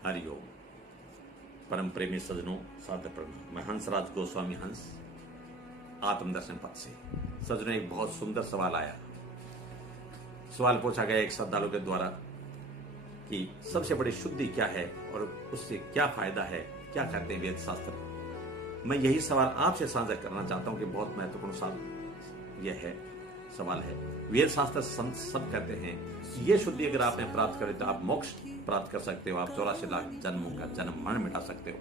हरिओम। परम प्रेमी सज्जनों, सादर प्रणाम। मैं हंसराज गोस्वामी हंस, आत्मदर्शन पद से। सज्जनों, एक बहुत सुंदर सवाल आया। सवाल पूछा गया एक श्रद्धालु के द्वारा कि सबसे बड़ी शुद्धि क्या है और उससे क्या फायदा है, क्या कहते हैं वेद शास्त्र। मैं यही सवाल आपसे साझा करना चाहता हूं कि बहुत महत्वपूर्ण सवाल है। वेद शास्त्र संत सब कहते हैं कि ये शुद्धि अगर आपने प्राप्त करे तो आप मोक्ष प्राप्त कर सकते हो, आप 84 लाख जन्मों का जन्म मरण मिटा सकते हो।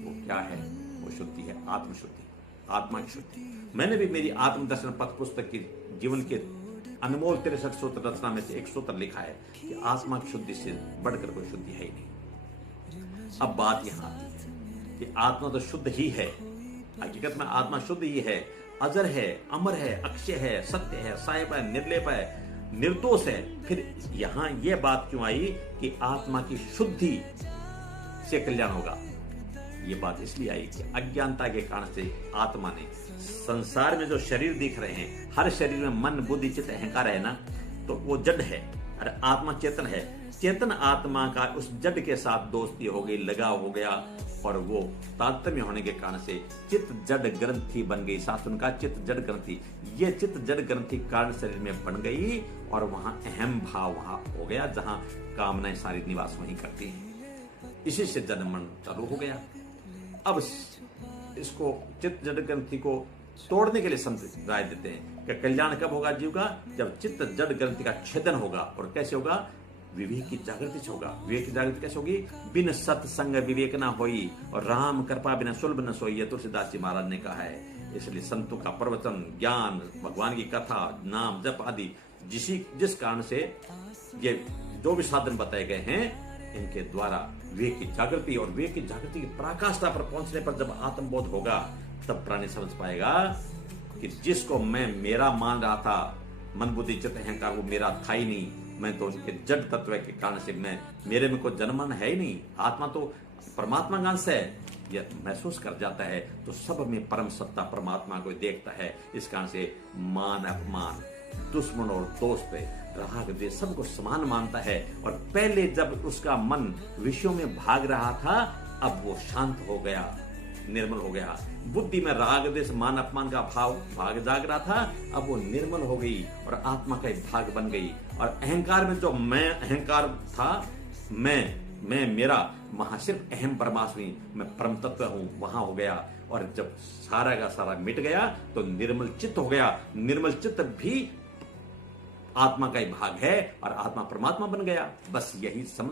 वो क्या है? वो शुद्धि है आत्मशुद्धि, आत्मा की शुद्धि। मैंने भी मेरी आत्मदर्शन पथ पुस्तक की जीवन के अनमोल 63 सूत्र रचना में से एक सूत्र लिखा है कि आत्मा की शुद्धि से बढ़कर कोई शुद्धि है ही नहीं। अब बात यहां आती है कि आत्मा तो शुद्ध ही है, हकीकत में आत्मा शुद्ध ही है, अजर है, अमर है, अक्षय है, सत्य है, साहिब है, निर्लेप है, निर्दोष है। फिर यहां यह बात क्यों आई कि आत्मा की शुद्धि से कल्याण होगा? ये बात इसलिए आई कि अज्ञानता के कारण से आत्मा ने संसार में जो शरीर दिख रहे हैं, हर शरीर में मन, बुद्धि, चित्त, अहंकार है ना, तो वो जड़ है और आत्मा चेतन है। चेतन आत्मा का उस जड़ के साथ दोस्ती हो गई, लगाव हो गया और वो तारतम्य होने के कारण से चित्त जड़ ग्रंथि बन गई। शास्त्र का चित्त जड़ ग्रंथि, ये चित्त जड़ ग्रंथि कारण शरीर में बन गई और वहां अहम भाव वहां हो गया, जहां कामनाएं सारी निवास वहीं करती हैं। इसी से जन्म मरण चालू हो गया। अब इसको चित्त जड़ ग्रंथि को तोड़ने के लिए संत राय देते हैं कि कल्याण कब होगा जीव का? जब चित्त जड़ ग्रंथि का छेदन होगा। और कैसे होगा? विवेक की जागृति से होगा। विवेक की जागृति कैसे होगी? बिन सत्संग विवेक ना होई और राम कृपा बिना सुलभ न सोई, तुलसीदास जी महाराज ने कहा है। इसलिए संतों का प्रवचन, ज्ञान, भगवान की कथा, नाम जप आदि जिस कारण से ये जो भी साधन बताए गए हैं, इनके द्वारा विवेक की जागृति और विवेक की जागृति की पराकाष्ठा पर पहुंचने पर जब आत्मबोध होगा, तब प्राणी समझ पाएगा कि जिसको मैं मेरा मान रहा था, मन बुद्धि चित्त अहंकार, वो मेरा था ही नहीं। मैं तो उनके जड़ तत्व के कारण से मेरे में कोई जन्मन है ही नहीं। आत्मा तो परमात्मा का अंश है। यह महसूस कर जाता है तो सब में परम सत्ता परमात्मा को देखता है। इस कारण से मान अपमान, दुश्मन और दोस्त, राग द्वेष सबको समान मानता है। और पहले जब उसका मन विषयों में भाग रहा था, अब वो शांत हो गया, निर्मल हो गया। बुद्धि में राग द्वेष मान अपमान का भाग जाग रहा था, अब वो निर्मल हो गई और आत्मा का एक भाग बन गई। और अहंकार में जो मैं अहंकार था, मैं मेरा, वहां सिर्फ अहम परमात्मी, मैं परम तत्व हूं, वहां हो गया। और जब सारा का सारा मिट गया तो निर्मल चित्त हो गया। निर्मल चित्त भी आत्मा का एक भाग है और आत्मा परमात्मा बन गया। बस यही समझ